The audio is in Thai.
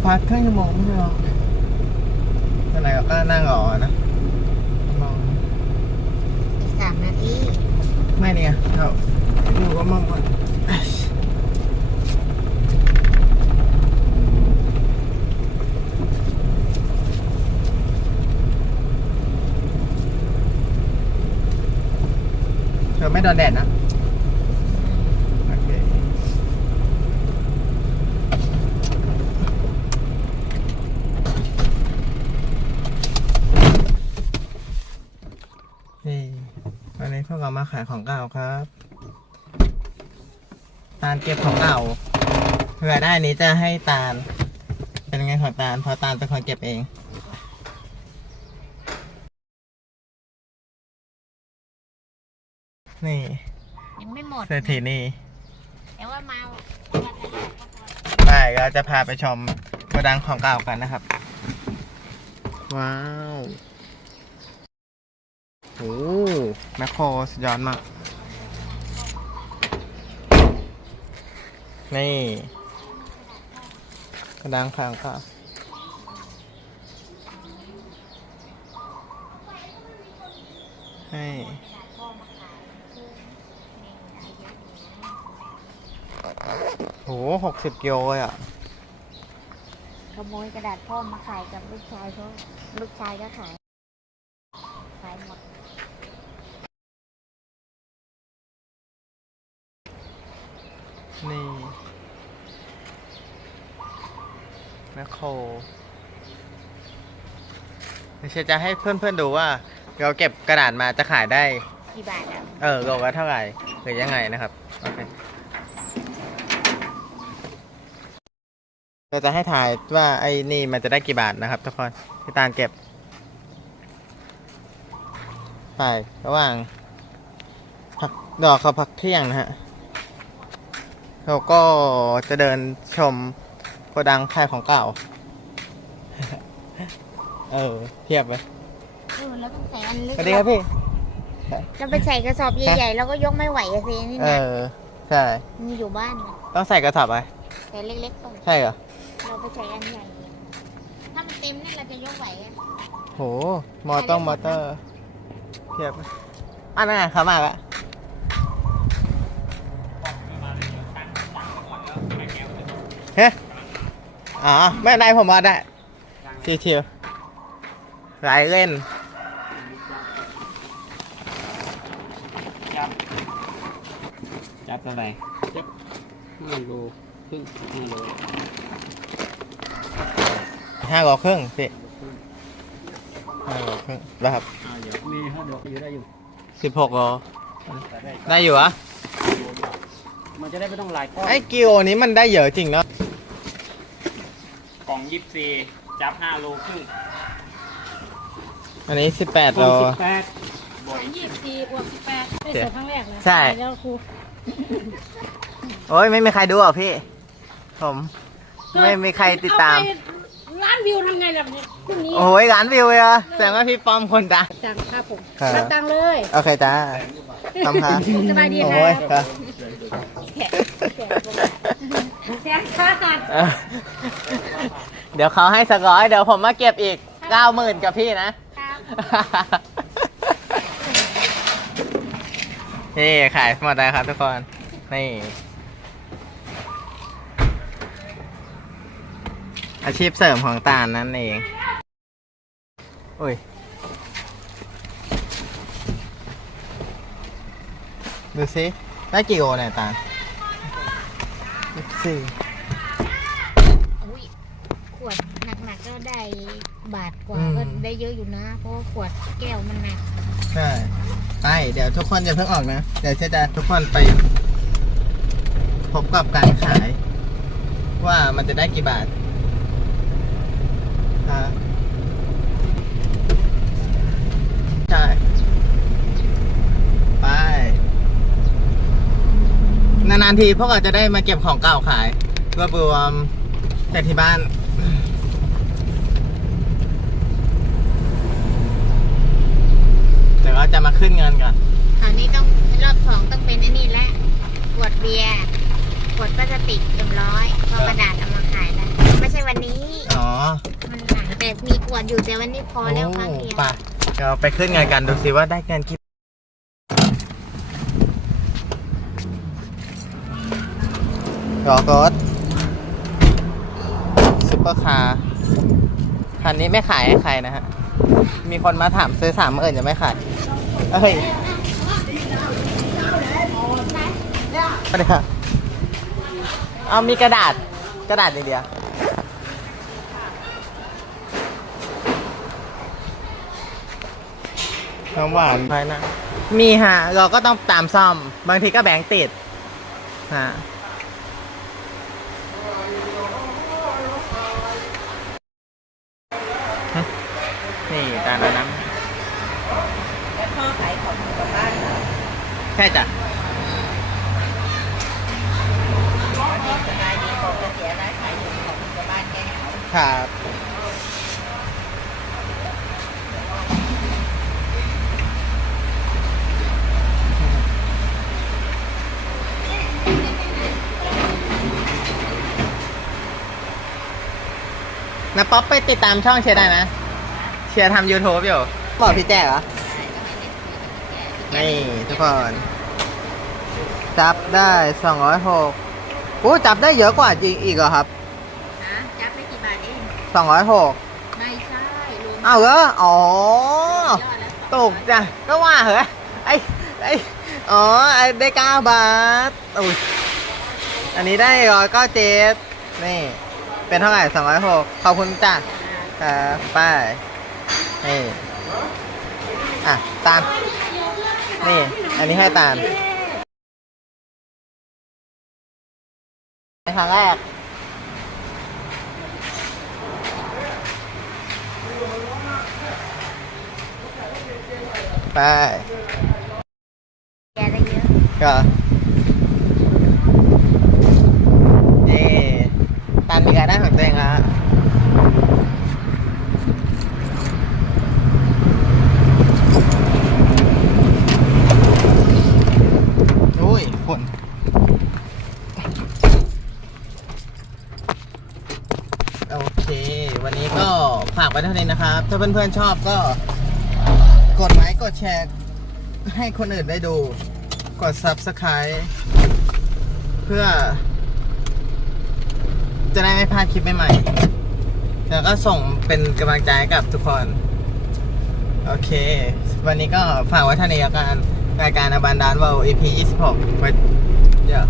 ก็พักครึ่งชั่วโมงไม่ใช่หรอตอนไหนก็นั่งรอนะมองอีกสามนาทีไม่เนี่ยเราดูก็มองก่อนเธอไม่โดนแดดนะ โอเค นี่วันนี้พวกเรา มาขายของเก่าครับตาลเก็บของเก่าเผื่อได้อันนี้จะให้ตาล เป็นไงของตาลเพอตาลเป็นคนเก็บเองนี่ยังไม่หมดเศรษฐีนี่แต่ว่ามาไปเราจะพาไปชมโกดังของเก่ากันนะครับ ว้าว โอ้แมคโครสุดยอดมาก นี่โกดังของเก่าให้โหหกสิบกิโลเลยอะ ขโมยกระดาษพ่อมาขายกับลูกชายเขาลูกชายก็ขาย ขายหมด นี่ แมคโครไม่ใช่จะให้เพื่อนๆดูว่า เราเก็บกระดาษมาจะขายได้ กี่บาทอะเออโลละเท่าไหร่หรือยังไงนะครับโอเคเราจะให้ถ่ายว่าไอ้นี่มันจะได้กี่บาทนะครับทุกคนที่ตาลเก็บไประหว่างพักดอกเขาพักเที่ยงนะฮะเราก็จะเดินชม โกดังขายของเก่า เออ เทียบไปเออแล้วต้องใส่อันเล็กสวัสดีครับพี่จะไปใส่กระสอบใหญ่ๆแล้วก็ยกไม่ไหวอะสินี่เอนะอ ใช่ มีอยู่บ้านนะต้องใส่กระสอบไป แต่เล็กๆก่อนใช่เหรอ เราไปใส่อันใหญ่ถ้ามันเต็มนี่เราจะยกไหวอะโห มอเตอร์ มอเตอร์ เทียบไปอันนั้นไงเขามาละเฮ้ย อ๋อ ไม่เป็นไรผมว่าได้ชิวๆไรเล่นจับเท่าไหร่จับห้าโลครึ่งห้าโลห้าโลครึ่งพี่ห้าโลครึ่งแล้วครับอ่าเดี๋ยวมีห้าโลอยู่ได้อยู่สิบหกโลแต่ได้ได้อยู่อะมันจะได้ไม่ต้องหลายก้อนไอ้กิโลนี้มันได้เยอะจริงเนาะกล่ องยี่สิบสี่จับห้าโลครึ่งอันนี้สิบแปดกโลล่องสิบแปดสองยี่สิบสี่บวกสิบแปดได้เจ็ดเสร็จครั้งแรกเลยใช่ แล้วครูโอ้ยไม่มีใครดูอะพี่ ผม ไม่มีใครติดตาม เอไปล้านวิวทำไงล่ะเนี่ยพรุ่งนี้โอ้ยล้านวิวเลยอะแสดงว่าพี่ป้อมคนดังจังครับผมครับ รับตังค์เลยโอเคจ้าทำค่ะสบายดีโอ้ค่ะยครับแซ่บขาดเออเดี๋ยวเขาให้สักร้อยเดี๋ยวผมมาเก็บอีกเก้าหมื่นกับพี่นะนี่ขายหมดแล้วครับทุกคน นี่ อาชีพเสริมของตาลนั่นเอง อุ้ย ดูสิได้กี่โอเนี่ยตาลยี่สิบสี่อุ้ย ขวดหนักๆก็ได้บาทกว่าอืม ก็ได้เยอะอยู่นะ เพราะว่าขวดแก้วมันหนักใช่ไปเดี๋ยวทุกคนจะเพิ่งออกนะ เดี๋ยวจะจะทุกคนไป พบกับการขาย ว่ามันจะได้กี่บาทฮะใช่ ไป นานๆทีพวกเราจะได้มาเก็บของเก่าขายรวบรวมจากที่บ้าน เดี๋ยวเราจะมาขึ้นเงินกันคราวนี้ต้องรอบสองต้องเป็นไอันนี้แหละขวดเบียร์ขวดพลาสติกเต็มร้อยเพราะกระดาษเอามาขายแล้ว ไม่ใช่วันนี้มันหนังแต่มีขวดอยู่แต่วันนี้พอแล้วครั้งเดียวไปเดี๋ยวไปขึ้นเงินกันดูสิว่าได้เงินกี่รอกดซุปเปอร์คาร์คันนี้ไม่ขายให้ใครนะฮะ มีคนมาถามซื้อสามหมื่นจะไม่ขายเอ้ยสวัสดีครับเอามีกระดาษกระดาษอย่างเดียวน้ำหวานภายในมีฮะ เราก็ต้องตามซ่อม บางทีก็แบงค์ติดฮะ นี่ตามนั้นใช่จ้ะครับนะป๊อปไปติดตามช่องเชียร์ได้นะ เชียร์ทำ YouTube อยู่ บอกพี่แจ๊เหรอ นี่ ทุกคนจับ ได้สองร้อยหกโอ้จับได้เยอะกว่าจริงอีกเหรอครับนะจับไปกี่บาทเองสองร้อยหกไม่ใช่รวมเอาเหรออ๋อยอดแล้วตกจ้ะก็ว่าเหรอไอไออ๋อไอได้เก้าบาทอุ้ยอันนี้ได้ร้อยเก้าเจ็ดนี่ เป็นเท่าไหร่สองร้อยหกขอบคุณจ้ะครับไป้ายนี่อะตาม นี่ อันนี้ให้ตาม ครั้งแรกไปแกได้เยอะก็เย่ตานมีรายได้ของตัวเองแล้วโอ้ยฝนโอเค วันนี้ก็ ฝากไว้เท่านี้นะครับ ถ้าเพื่อนๆชอบก็กดไลค์กดแชร์ ให้คนอื่นได้ดู กด Subscribe เพื่อ จะได้ไม่พลาดคลิปใหม่ๆแล้วก็ส่งเป็นกำลังใจให้กับทุกคน โอเค วันนี้ก็ฝากไว้เท่านี้แล้วกันรายการอบันดานเวล EP 26ไว้เดี๋ยว